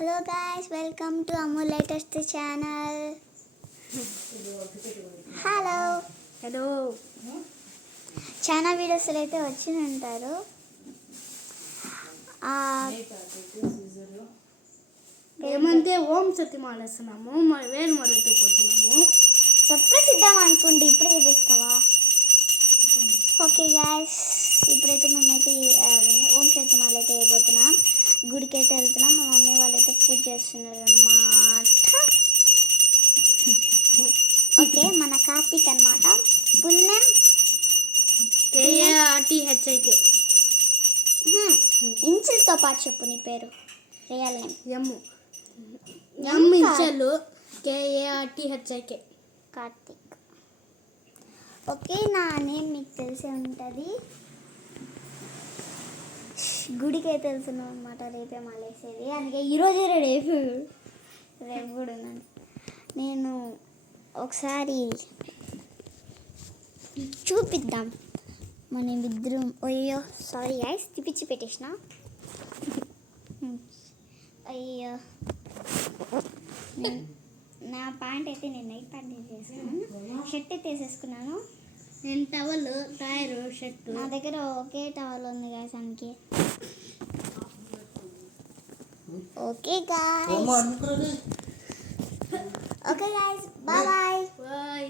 Hello guys, welcome to Ammu latest channel. Hello చాలా వీడియోస్లో అయితే వచ్చి ఉంటారు. ఏమంటే ఓం సత్యం ఆడేస్తున్నాము, వేలు మొదలుపోతున్నాము. సర్ప్రైజ్ ఇద్దాం అనుకోండి, ఇప్పుడే చేపిస్తావా? ఓకే గాయ్స్, ఇప్పుడైతే మేమైతే ఓం సత్యమాల అయితే వేయబోతున్నాం. గుడికి అయితే వెళ్తున్నాం. మా మమ్మీ వాళ్ళైతే పూజ చేస్తున్నారు అన్నమాట. ఓకే, మన కార్తీక్ అనమాట. Full name KARTHIK. ఇన్సిల్తో పాటు చెప్పు నీ పేరు. రియల్ నేమ్ ఎం ఇన్షియల్ KARTHIK. కార్తీక్. ఓకే, నా నేమ్ మీకు తెలిసే ఉంటుంది. గుడికి అయితే వెళ్తున్నాం అనమాట. రేపే మాలేసేది, అందుకే ఈరోజే రేపు కూడా ఉన్నాను. నేను ఒకసారి చూపిద్దాం మనం ఇద్దరం. అయ్యో సారీ గైస్, తిప్పించి పెట్టేసిన. అయ్యో, నా ప్యాంట్ అయితే నేను నైట్ ప్యాంట్ వేసేసుకున్నాను. షర్ట్ అయితే వేసేసుకున్నాను. నేను టవల్, టైర్, షర్ట్. నా దగ్గర ఒకే టవల్ ఉంది గైస్. అందుకే ఓకే గాయ్స్, బాయ్ బాయ్.